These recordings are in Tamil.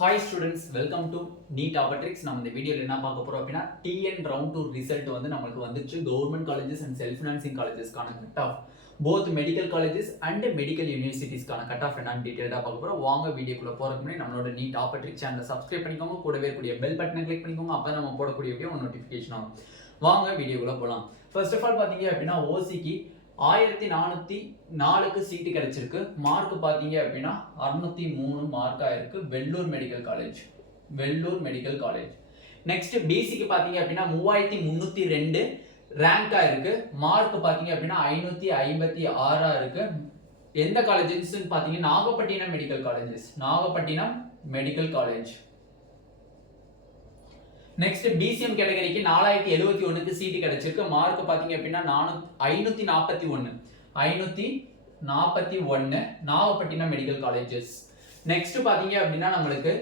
Hi students, welcome to Neet Tricks. நம்ம இந்த வீடியோல என்ன பார்க்க போறோம் அப்படினா TN round 2 ரிசல்ட் வந்து நமக்கு வந்துச்சு. Government colleges and self financing colleges கான cut off both medical colleges and medical universities கான கட் ஆஃப் என்னன்னு டீடைலா பார்க்க போறோம். வாங்க வீடியோக்குள்ள போறதுக்கு முன்னாடி நம்மளோட Neet Tricks சேனலை சப்ஸ்கிரைப் பண்ணிக்கோங்க. கூடவே கூடிய பெல் பட்டனை கிளிக் பண்ணிக்கோங்க. அப்பதான் நம்ம போடக்கூடிய வீடியோ நோட்டிஃபிகேஷன் ஆகும். வாங்க வீடியோக்குள்ள போலாம். ஃபர்ஸ்ட் ஆஃப் ஆல் பாத்தீங்க அப்படினா OCக்கு 1404க்கு சீட் கிடைச்சிருக்கு. மார்க் பாத்தீங்க அப்படினா 603 மார்க் ஆயிருக்கு. Vellur medical college. நெக்ஸ்ட் பிசிக்கு பாத்தீங்க அப்படினா 3302 ரேங்க் ஆயிருக்கு. மார்க் பாத்தீங்க அப்படினா 556 இருக்கு. எந்த காலேஜஸ்னு பாத்தீங்க Nagapattinam medical college. Next BCM கேட்டகரிக்கு 4071க்கு சீட் கிடைச்சிருக்கு. மார்க் பாத்தீங்க அப்படினா 541 நாகப்பட்டினம் மெடிக்கல் காலேஜஸ். நெக்ஸ்ட் பாத்தீங்க அப்படினா நம்மளுக்கு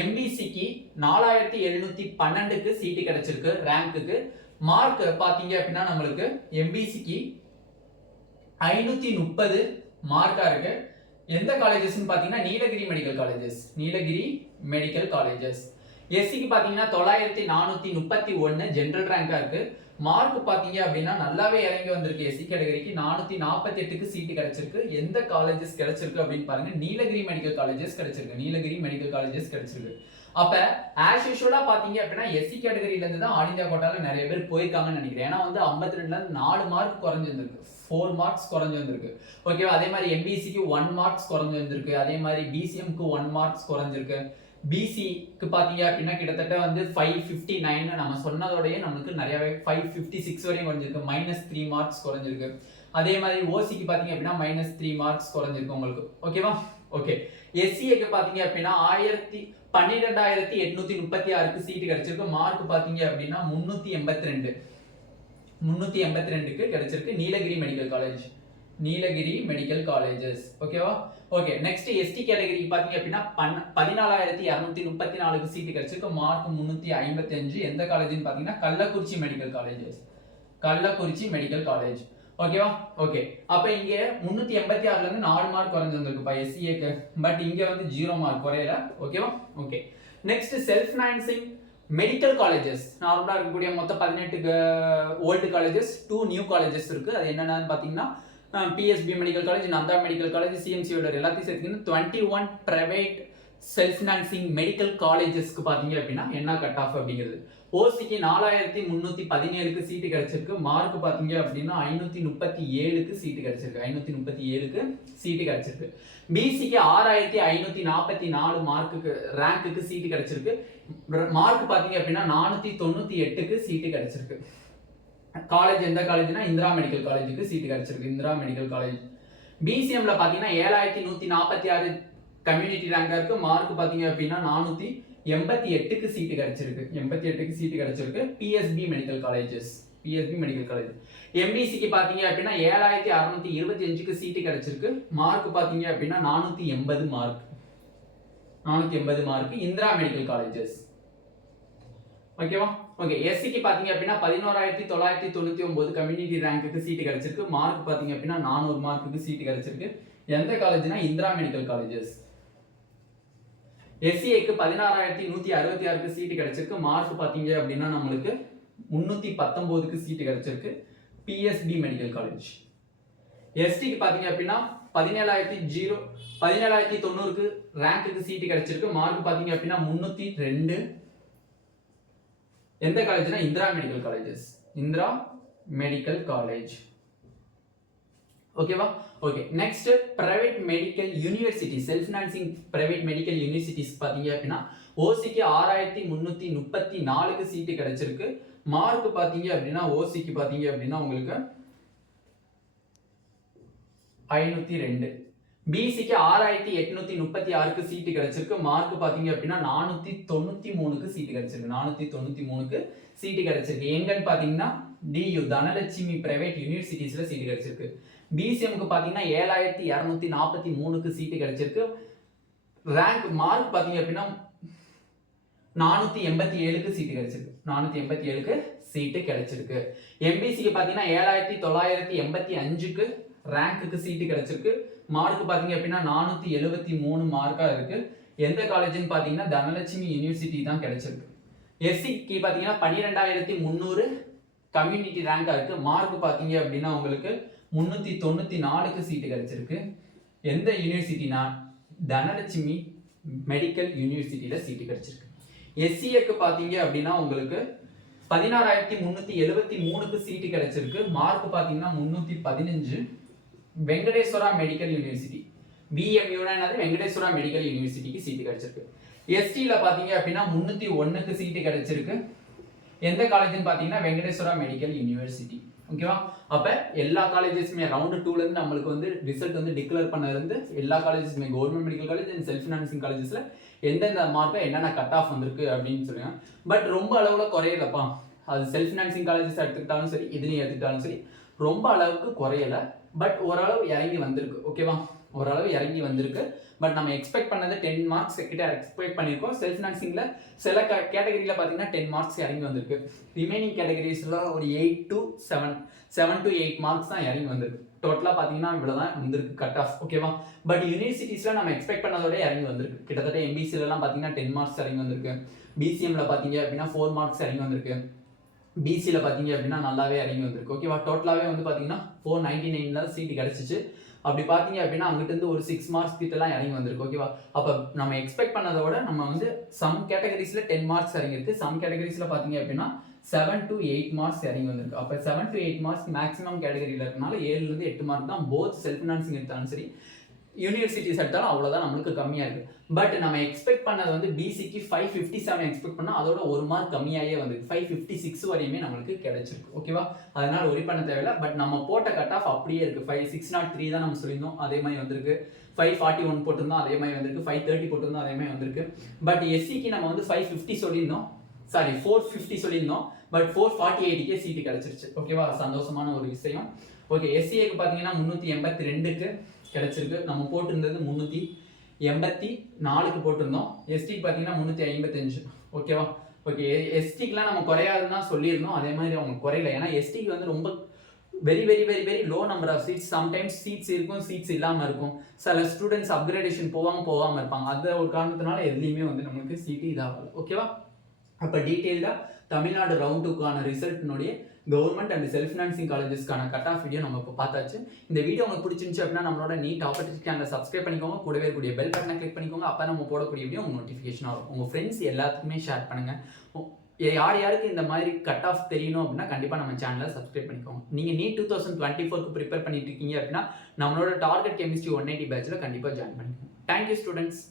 எம்பிசிக்கு 4712க்கு சீட் கிடைச்சிருக்கு ரேங்க்குக்கு. மார்க் பாத்தீங்க அப்படினா நம்மளுக்கு எம்பிசிக்கு 530 மார்க்கா இருக்கு. எந்த காலேஜஸ்னு பாத்தீங்கன்னா நீலகிரி மெடிக்கல் காலேஜஸ். எஸ்சிக்கு பாத்தீங்கன்னா 9431 ஜெனரல் ரேங்கா இருக்கு. மார்க் பாத்தீங்க அப்படின்னா நல்லாவே இறங்கி வந்திருக்கு. எஸ்சி கேட்டகரிக்கு 448க்கு சீட் கிடைச்சிருக்கு. எந்த காலேஜஸ் கிடைச்சிருக்கு அப்படின்னு பாருங்க, நீலகிரி மெடிக்கல் காலேஜஸ் கிடைச்சிருக்கு. அப்ப ஆஸ் யூசுவலா பாத்தீங்க அப்படின்னா எஸ்சி கேட்டகரியில இருந்து தான் ஆல் இந்தியா கோட்டால நிறைய பேர் போயிருக்காங்கன்னு நினைக்கிறேன். ஏன்னா வந்து 52ல இருந்து 4 மார்க் குறைஞ்சு வந்திருக்கு, 4 மார்க்ஸ் குறைஞ்சு வந்திருக்கு. ஓகேவா? அதே மாதிரி எம்பிசிக்கு 1 மார்க்ஸ் குறைஞ்சு வந்திருக்கு. அதே மாதிரி பிசிஎம்க்கு 1 மார்க்ஸ் குறைஞ்சிருக்கு. பிசிக்கு பாத்தீங்க அப்படின்னா கிட்டத்தட்ட வந்து 559 நம்ம சொன்னதோடய நமக்கு நிறையவே 556 வரையும் குறைஞ்சிருக்கு. -3 மார்க்ஸ் குறைஞ்சிருக்கு. அதே மாதிரி ஓசிக்கு பாத்தீங்க அப்படின்னா -3 மார்க்ஸ் குறைஞ்சிருக்கு உங்களுக்கு. ஓகேவா? ஓகே. எஸ்சிஏக்கு பாத்தீங்க அப்படின்னா 12836க்கு சீட் கிடைச்சிருக்கு. மார்க் பாத்தீங்க அப்படின்னா 382க்கு கிடைச்சிருக்கு. Nilgiri medical colleges. ஓகேவா? ஓகே. நெக்ஸ்ட் எஸ்டி கேட்டகரிக்கு பாத்தீங்க அப்படின்னா 14234க்கு சீட் கிடைச்சிருக்கு. மார்க் 355. எந்த காலேஜ்னு பாத்தீங்கன்னா கள்ளக்குறிச்சி மெடிக்கல் காலேஜ். ஓகேவா? ஓகே. அப்ப இங்க 386ல இருந்து 4 மார்க் குறைஞ்சு வந்திருக்குப்பா எஸ்சிஏக்கு. பட் இங்க வந்து 0 மார்க் குறையல. ஓகேவா? Okay. Next self financing medical colleges. நார்மலா இருக்கக்கூடிய மொத்தம் 18 ஓல்டு காலேஜஸ், 2 நியூ காலேஜஸ் இருக்கு. அது என்னன்னு பாத்தீங்கன்னா PSP medical college, Nanda medical college, சிஎம்சியோட எல்லாத்தையும் சேர்த்து 21 பிரைவேட் செல்ஃப் ஃபைனான்சிங் மெடிக்கல் காலேஜஸ்க்கு பாத்தீங்க அப்படின்னா என்ன கட் ஆஃப் அப்படிங்கிறது. ஓசிக்கு 4317க்கு சீட் கிடைச்சிருக்கு. மார்க் பாத்தீங்க அப்படின்னா 537க்கு சீட் கிடைச்சிருக்கு. பிசிக்கு 6544 மார்க்குக்கு ரேங்க்குக்கு சீட் கிடைச்சிருக்கு. மார்க் பாத்தீங்க அப்படின்னா 498க்கு சீட் கிடைச்சிருக்கு. காலேஜ் எந்த காலேஜ்னா இந்திரா மெடிக்கல் காலேஜுக்கு சீட் கிடைச்சிருக்கு. பிசிஎம்ல பாத்தீங்கன்னா 7146 கம்யூனிட்டி ரேங்கா இருக்கு. மார்க் பாத்தீங்க அப்படின்னா 488க்கு சீட் கிடைச்சிருக்கு. PSP medical college. எம்பிசிக்கு பாத்தீங்க அப்படின்னா 7625க்கு சீட் கிடைச்சிருக்கு. மார்க் பாத்தீங்க அப்படின்னா 480 மார்க். Indira medical colleges. ஓகேவா? ஓகே. எஸ்சிக்கு பாத்தீங்க அப்படின்னா 11999 கம்யூனிட்டி ரேங்க்குக்கு சீட் கிடைச்சிருக்கு. மார்க் பாத்தீங்க அப்படின்னா 400 மார்க்குக்கு சீட் கிடைச்சிருக்கு. எந்த காலேஜ்னா இந்திரா மெடிக்கல் காலேஜஸ். எஸ்சிஏக்கு 16166க்கு சீட் கிடைச்சிருக்கு. மார்க் பாத்தீங்க அப்படின்னா நம்மளுக்கு 319க்கு சீட் கிடைச்சிருக்கு. PSP medical college. எஸ்டிக்கு பாத்தீங்க அப்படின்னா 17090க்கு ரேங்க்குக்கு சீட் கிடைச்சிருக்கு. மார்க் பாத்தீங்க அப்படின்னா 302. எந்த காலேஜ்னா இந்திரா மெடிக்கல் காலேஜ். ஓகேவா? Okay. Next private medical university, self financing private medical universities பாத்தீங்க அப்படின்னா ஓசிக்கு 6334க்கு சீட் கிடைச்சிருக்கு. மார்க் பாத்தீங்க அப்படின்னா ஓசிக்கு பாத்தீங்க அப்படின்னா உங்களுக்கு 502. பிசிக்கு 6836க்கு சீட் கிடைச்சிருக்கு. மார்க் பாத்தீங்க அப்படின்னா 493க்கு சீட் கிடைச்சிருக்கு. எங்கன்னு பாத்தீங்கன்னா டியூ தனலட்சுமி பிரைவேட் யூனிவர்சிட்டிஸ்ல சீட் கிடைச்சிருக்கு. பிசிஎம்க்கு பாத்தீங்கன்னா 7243க்கு சீட் கிடைச்சிருக்கு. ரேங்க் மார்க் பாத்தீங்க அப்படின்னா 487க்கு சீட் கிடைச்சிருக்கு. எம்பிசிக்கு பாத்தீங்கன்னா 7985க்கு ரேங்க்குக்கு சீட் கிடைச்சிருக்கு. மார்க் பாத்தீங்க அப்படின்னா 473 மார்க்கா இருக்கு. எந்த காலேஜ்னு பார்த்தீங்கன்னா தனலட்சுமி யூனிவர்சிட்டி தான் கிடைச்சிருக்கு. எஸ்சிக்கு பார்த்தீங்கன்னா 12,300 கம்யூனிட்டி ரேங்காக இருக்குது. மார்க் பார்த்தீங்க அப்படின்னா உங்களுக்கு 394க்கு சீட்டு கிடைச்சிருக்கு. எந்த யூனிவர்சிட்டினா தனலட்சுமி மெடிக்கல் யூனிவர்சிட்டியில் சீட்டு கிடைச்சிருக்கு. எஸ்சிஏக்கு பார்த்தீங்க அப்படின்னா உங்களுக்கு 16,373க்கு சீட்டு கிடைச்சிருக்கு. மார்க் பார்த்தீங்கன்னா 315. வெங்கடேஸ்வரா மெடிக்கல் யூனிவர்சிட்டி VMU என்னது வெங்கடேஸ்வரா மெடிக்கல் யூனிவர்சிட்டிக்கு சீட்டு கிடைச்சிருக்கு. எஸ்டியில் பார்த்தீங்க அப்படின்னா 301க்கு சீட்டு கிடைச்சிருக்கு. எந்த காலேஜ்னு பார்த்தீங்கன்னா வெங்கடேஸ்வரா மெடிக்கல் யூனிவர்சிட்டி. ஓகேவா? அப்போ எல்லா காலேஜஸுமே ரவுண்டு 2லேருந்து நம்மளுக்கு வந்து ரிசல்ட் வந்து டிக்ளேர் பண்ணது எல்லா காலேஜஸுமே government medical college and self financing காலேஜஸில் எந்தெந்த மார்க்கை என்னென்ன கட் ஆஃப் வந்திருக்கு அப்படின்னு சொல்லுங்க. பட் ரொம்ப அளவில் குறையலப்பா. அது செல்ஃப் ஃபினான்சிங் காலேஜஸ் எடுத்துக்கிட்டாலும் சரி, இதுலையும் எடுத்துக்கிட்டாலும் சரி, ரொம்ப அளவுக்கு குறையலை. பட் ஓரளவு இறங்கி வந்திருக்கு. ஓகேவா? ஓரளவு இறங்கி வந்திருக்கு. பட் நம்ம எக்ஸ்பெக்ட் பண்ணது 10 மார்க்ஸ் கிட்ட எக்ஸ்பெக்ட் பண்ணியிருக்கோம். செல்ஃப் ஃபினான்சிங்கில் சில கேட்டகரியில் பார்த்தீங்கன்னா 10 மார்க்ஸ் இறங்கி வந்திருக்கு. ரிமைனிங் கேட்டகரிஸில் ஒரு 7 to 8 மார்க்ஸ் தான் இறங்கி வந்திருக்கு. டோட்டலாக பார்த்தீங்கன்னா இவ்வளோ தான் வந்திருக்கு கட் ஆஃப். ஓகேவா? பட் யூனிவர்சிட்டிஸில் நம்ம எக்ஸ்பெக்ட் பண்ணதோட இறங்கி வந்திருக்கு. கிட்டத்தட்ட MBCலாம் பார்த்தீங்கன்னா 10 மார்க்ஸ் இறங்கி வந்திருக்கு. BCMல பார்த்தீங்க அப்படின்னா 4 மார்க்ஸ் இறங்கி வந்திருக்கு. BCயில் பார்த்தீங்க அப்படின்னா நல்லாவே இறங்கி வந்திருக்கு. ஓகேவா? டோட்டலாகவே வந்து பார்த்தீங்கன்னா 499 சீட்டு கிடச்சிச்சு. அப்படி பார்த்தீங்க அப்படின்னா அங்கிட்டிருந்து ஒரு 6 மார்க்ஸ் கிட்டலாம் இறங்கி வந்திருக்கு. ஓகேவா? அப்போ நம்ம எக்ஸ்பெக்ட் பண்ணதை விட நம்ம வந்து சம் கேட்டகரிஸில் 10 மார்க்ஸ் இறங்கிருக்கு. சம் கேட்டகரிஸில் பார்த்தீங்க அப்படின்னா 7 to 8 மார்க்ஸ் இறங்கி வந்திருக்கு. அப்போ 7 to 8 மார்க்ஸ் மேக்ஸிமம் கேட்டகரியில் இருக்கனால 7லேருந்து 8 மார்க் தான் போத் செல்ஃப் ஃபினான்சிங் எடுத்தாலும் சரி, யூனிவர்சிட்டிஸ் எடுத்தாலும் அவ்வளோதான் நம்மளுக்கு கம்மியாக இருக்குது. பட் நம்ம எக்ஸ்பெக்ட் பண்ணது வந்து BCக்கு 557 எக்ஸ்பெக்ட் பண்ணால் அதோட ஒரு மார்க் கம்மியாகவே வந்துருக்கு. 556 வரையுமே நம்மளுக்கு கிடைச்சிருக்கு. ஓகேவா? அதனால ஒரி பண்ண தேவையில்லை. பட் நம்ம போட்ட கட் ஆஃப் அப்படியே இருக்குது. 603 தான் நம்ம சொல்லியிருந்தோம், அதே மாதிரி வந்திருக்கு. 541 போட்டிருந்தோம், அதே மாதிரி வந்திருக்கு. 530 போட்டிருந்தோம், அதே மாதிரி வந்திருக்கு. பட் எஸ்சிக்கு நம்ம வந்து 550 சொல்லியிருந்தோம், 450 சொல்லியிருந்தோம். பட் 448க்கே சீட்டு கிடைச்சிருச்சு. ஓகேவா? சந்தோஷமான ஒரு விஷயம். ஓகே, எஸ்சிஏக்கு பார்த்தீங்கன்னா 382க்கு கிடைச்சிருக்கு. நம்ம போட்டிருந்தது 384க்கு போட்டிருந்தோம். எஸ்டிக்கு பார்த்தீங்கன்னா 355. ஓகேவா? ஓகே, எஸ்டிக்குலாம் நம்ம குறையாதுன்னு தான் சொல்லியிருந்தோம். அதே மாதிரி அவங்க குறையல. ஏன்னா எஸ்டிக்கு வந்து ரொம்ப very very very very low number of seats. Sometimes seats இருக்கும், சீட்ஸ் இல்லாமல் இருக்கும். சில ஸ்டூடெண்ட்ஸ் அப்கிரேடேஷன் போகாமல் இருப்பாங்க. அந்த ஒரு காரணத்தினால எதுலேயுமே வந்து நம்மளுக்கு சீட்டு இதாகல. ஓகேவா? அப்போ டீட்டெயிலாக தமிழ்நாடு ரவுண்ட் 2க்கான ரிசல்ட்னுடைய கவர்மெண்ட் அண்ட் செல்ஃப் ஃபினான்சிங் காலேஜஸ்க்கான கட் ஆஃப் வீடியோ நம்ம இப்போ பார்த்தாச்சு. இந்த வீடியோ உங்களுக்கு பிடிச்சிருந்துச்சு அப்படின்னா நம்மளோட நீட் ஆப்பர்ச்சுனிட்டி சேனலை சப்ஸ்கிரைப் பண்ணிக்கோங்க. கூடவே இருக்கக்கூடிய பெல் பட்டனை கிளிக் பண்ணிக்கோங்க. அப்போ நம்ம போடக்கூடிய வீடியோ உங்கள் நோட்டிஃபிகேஷன் ஆகும். உங்கள் ஃப்ரெண்ட்ஸ் எல்லாத்துக்குமே ஷேர் பண்ணுங்கள். யார் யாருக்கு இந்த மாதிரி கட் ஆஃப் தெரியணும் அப்படின்னா கண்டிப்பாக நம்ம சேனலை சப்ஸ்கிரைப் பண்ணிக்கோங்க. நீங்கள் நீட் 2024க்கு ப்ரிப்பேர் பண்ணிட்டு இருக்கீங்க அப்படின்னா நம்மளோட டார்கெட் கெமிஸ்ட்ரி 180 பேட்சில் கண்டிப்பாக ஜாயின் பண்ணிக்கோங்க. Thank you students.